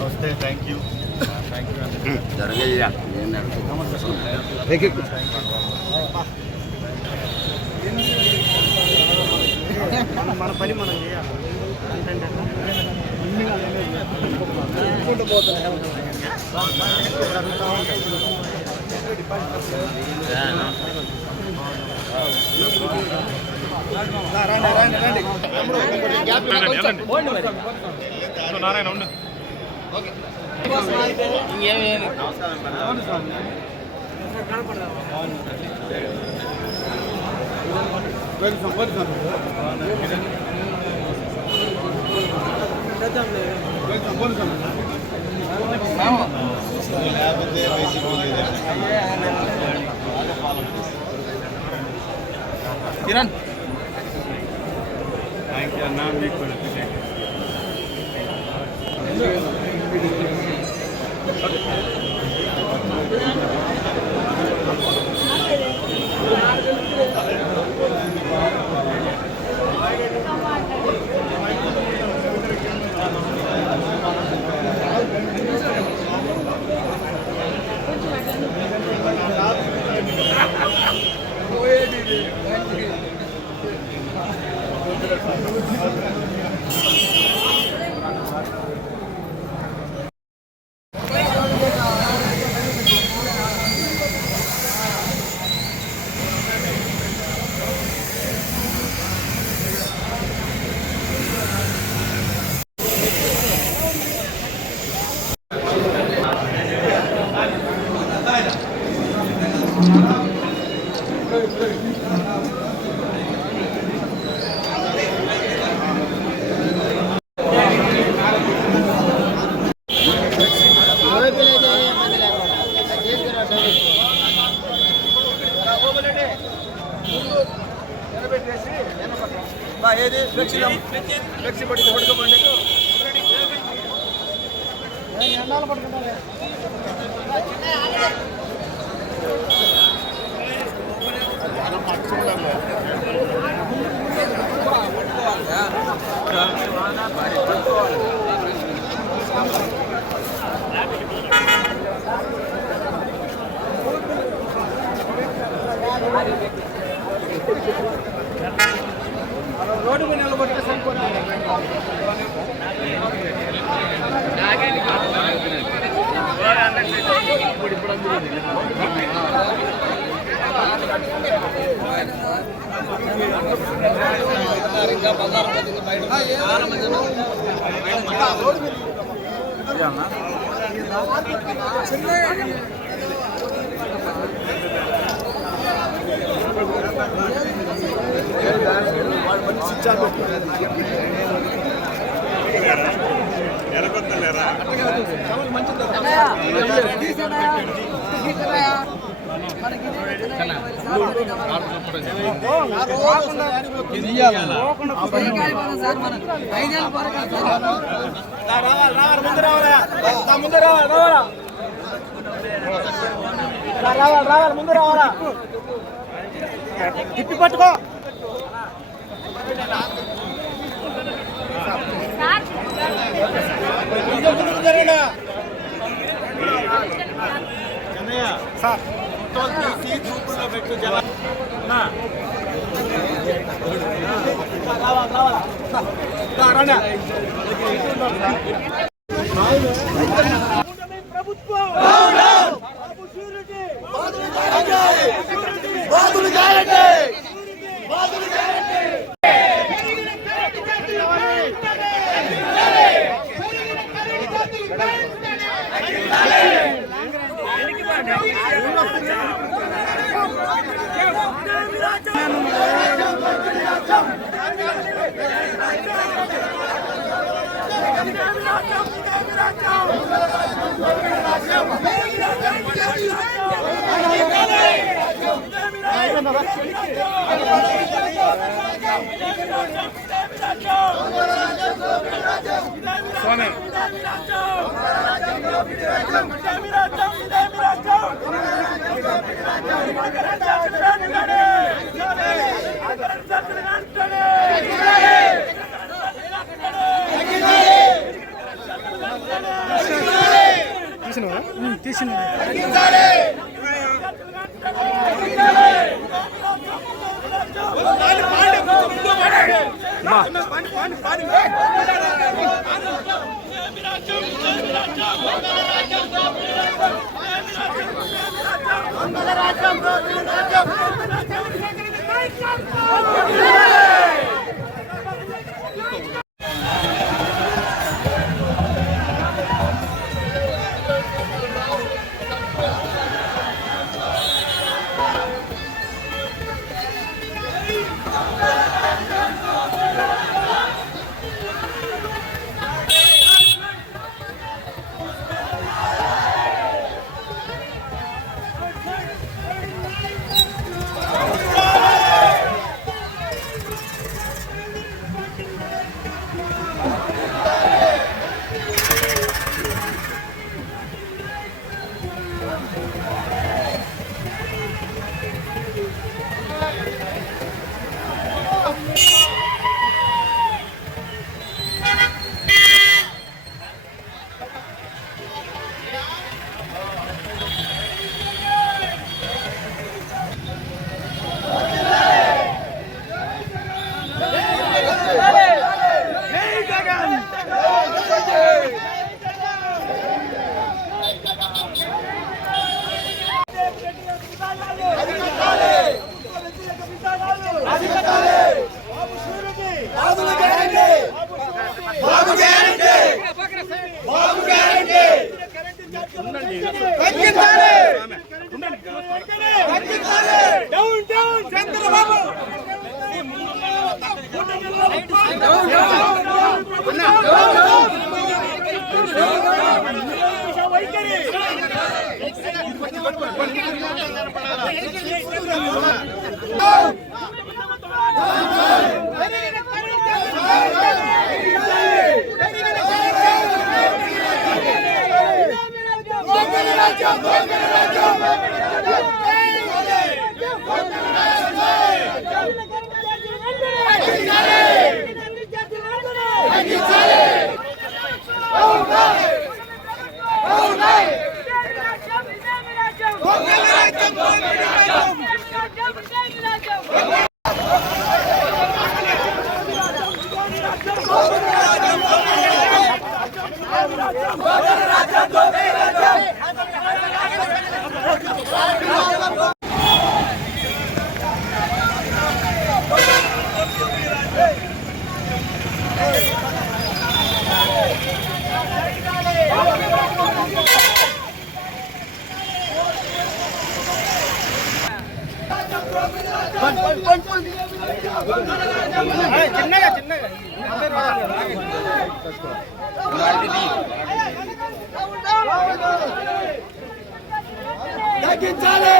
వస్తే thank you మన పని మనం చేయాలి. నారాయణ ఉండు. కిరణ్ థ్యాంక్ యూ అన్న. మీకు కూడా ఏది ఫ్లెక్సీ పడి పడుకోండి. ఎండాలు పడుకుంటారు. రోడ్డు మీద నిలబడితే సరిపోతుంది. ఇంకా బజార్ ఎలకొత్తలేరా ముందు రావాలా తిప్పి పట్టుకో. సార్ తీసి చూపులో పెట్టు జల ప్రభుత్వం స్వామి అమ్మా చిన్నగా చిన్నగా తగ్గించాలి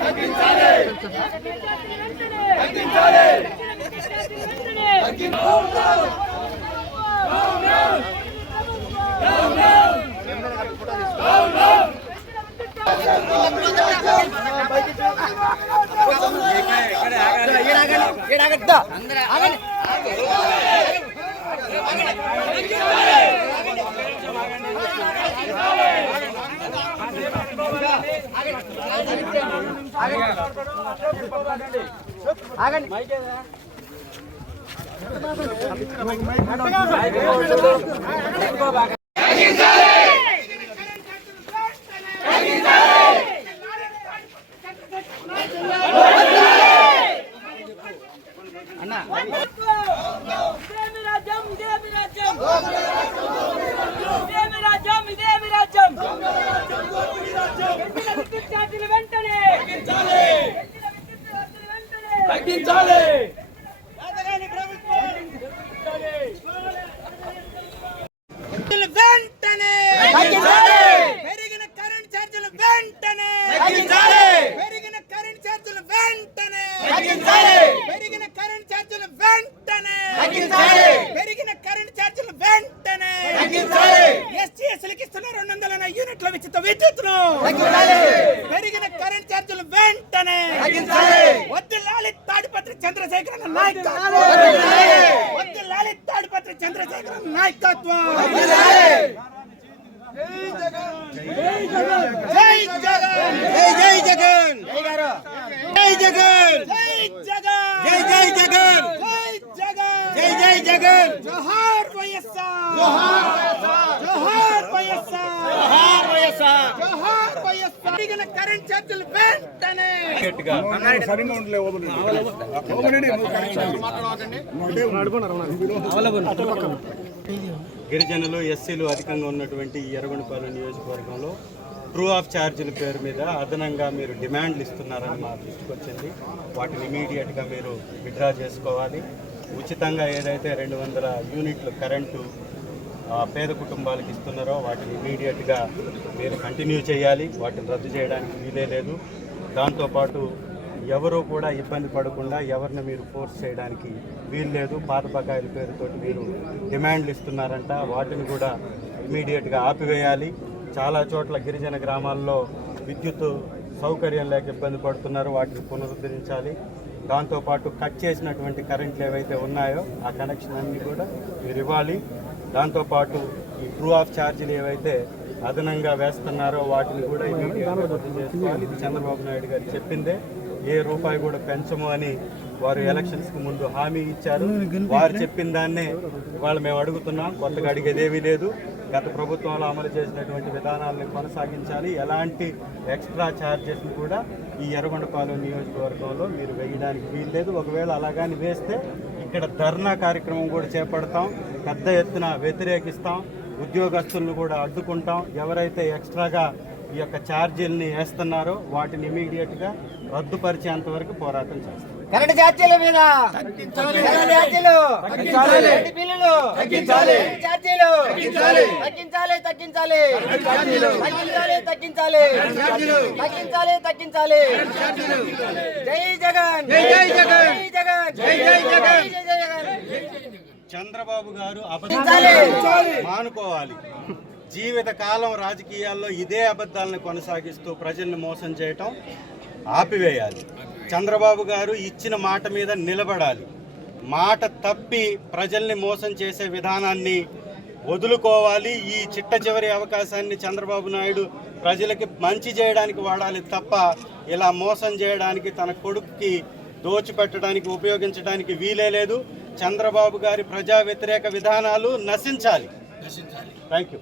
తగ్గించాలి తగ్గించాలి తగ్గించాలి వెంటనే పెరిగిన కరెంట్ ఛార్జీలు వెంటనే పెరిగిన కరెంట్ ఛార్జీలు వెంటనే పెరిగిన కరెంట్ ఛార్జీలు వెంటనే పెరిగిన కరెంట్ ఛార్జీలు వెంటనే ఎస్టీ ఎస్సీలకు ఇస్తున్న 200 యూనిట్ల ఉచిత విద్యుత్తును పెరిగిన కరెంట్ ఛార్జీలు వెంటనే వద్దులాలి తాడిపత్రి చంద్రశేఖరన్ నాయకత్వం వద్దులాలి తాడిపత్రి చంద్రశేఖరన్ నాయకత్వం జై జగన్ జై జగన్ జై జగన్ జై జగన్ జై జగన్ జై జగన్ జగన్ జోహార్ వైఎస్ఆర్ జోహార్ జోహార్ వైఎస్ఆర్ జోహార్ వైఎస్ఆర్ జోహార్ వైఎస్ఆర్ అడిగిన కరెంట్ ఛార్జీలు వెంటనే గిరిజనులు ఎస్సీలు అధికంగా ఉన్నటువంటి ఈ ఎర్రగొండపాలెం నియోజకవర్గంలో ట్రూ ఆఫ్ ఛార్జీల పేరు మీద అదనంగా మీరు డిమాండ్లు ఇస్తున్నారని మా దృష్టికి వచ్చింది. వాటిని ఇమీడియట్గా మీరు విత్డ్రా చేసుకోవాలి. ఉచితంగా ఏదైతే 200 యూనిట్లు కరెంటు పేద కుటుంబాలకు ఇస్తున్నారో వాటిని ఇమీడియట్గా మీరు కంటిన్యూ చేయాలి. వాటిని రద్దు చేయడానికి వీలే లేదు. దాంతోపాటు ఎవరూ కూడా ఇబ్బంది పడకుండా ఎవరిని మీరు ఫోర్స్ చేయడానికి వీలు లేదు. పాత బకాయిల పేరుతోటి మీరు డిమాండ్లు ఇస్తున్నారంట, వాటిని కూడా ఇమీడియట్గా ఆపివేయాలి. చాలా చోట్ల గిరిజన గ్రామాల్లో విద్యుత్ సౌకర్యం లేక ఇబ్బంది పడుతున్నారు, వాటిని పునరుద్ధరించాలి. దాంతోపాటు కట్ చేసినటువంటి కరెంట్లు ఏవైతే ఉన్నాయో ఆ కనెక్షన్ అన్నీ కూడా మీరు ఇవ్వాలి. దాంతోపాటు ఈ ట్రూ ఆఫ్ ఛార్జీలు ఏవైతే అదనంగా వేస్తున్నారో వాటిని కూడా ఇమీడియట్గా రద్దు చేసుకోవాలి. ఇది చంద్రబాబు నాయుడు గారు చెప్పిందే, ఏ రూపాయి కూడా పెంచము అని వారు ఎలక్షన్స్కి ముందు హామీ ఇచ్చారు. వారు చెప్పిన దాన్నే ఇవాళ మేము అడుగుతున్నాం. కొత్తగా అడిగేదేమీ లేదు. గత ప్రభుత్వంలో అమలు చేసినటువంటి విధానాలను కొనసాగించాలి. ఎలాంటి ఎక్స్ట్రా ఛార్జెస్ని కూడా ఈ ఎర్రగొండపాలెం నియోజకవర్గంలో మీరు వేయడానికి వీల్లేదు. ఒకవేళ అలాగాని వేస్తే ఇక్కడ ధర్నా కార్యక్రమం కూడా చేపడతాం, పెద్ద ఎత్తున వ్యతిరేకిస్తాం, ఉద్యోగస్తులను కూడా అడ్డుకుంటాం. ఎవరైతే ఎక్స్ట్రాగా ఈ యొక్క ఛార్జీలని వేస్తున్నారో వాటిని ఇమీడియట్గా రద్దుపరిచేంత వరకు పోరాటం చేస్తాం. కరెంట్ ఛార్జీల మీద కరెంట్ ఛార్జీలు కరెంట్ బిల్లులు ఛార్జీలు తగ్గించాలి తగ్గించాలి తగ్గించాలి తగ్గించాలి తగ్గించాలి జై జగన్ జై జగన్ జై జగన్ జై జగన్. చంద్రబాబు గారు అబద్ధాలు మానుకోవాలి. జీవిత కాలం రాజకీయాల్లో ఇదే అబద్ధాలను కొనసాగిస్తూ ప్రజల్ని మోసం చేయటం ఆపివేయాలి. చంద్రబాబు గారు ఇచ్చిన మాట మీద నిలబడాలి. మాట తప్పి ప్రజల్ని మోసం చేసే విధానాన్ని వదులుకోవాలి. ఈ చిట్ట చివరి అవకాశాన్ని చంద్రబాబు నాయుడు ప్రజలకి మంచి చేయడానికి వాడాలి తప్ప ఇలా మోసం చేయడానికి, తన కొడుకుకి దోచిపెట్టడానికి ఉపయోగించడానికి వీలే లేదు. చంద్రబాబు గారి ప్రజా వ్యతిరేక విధానాలు నశించాలి. Thank you.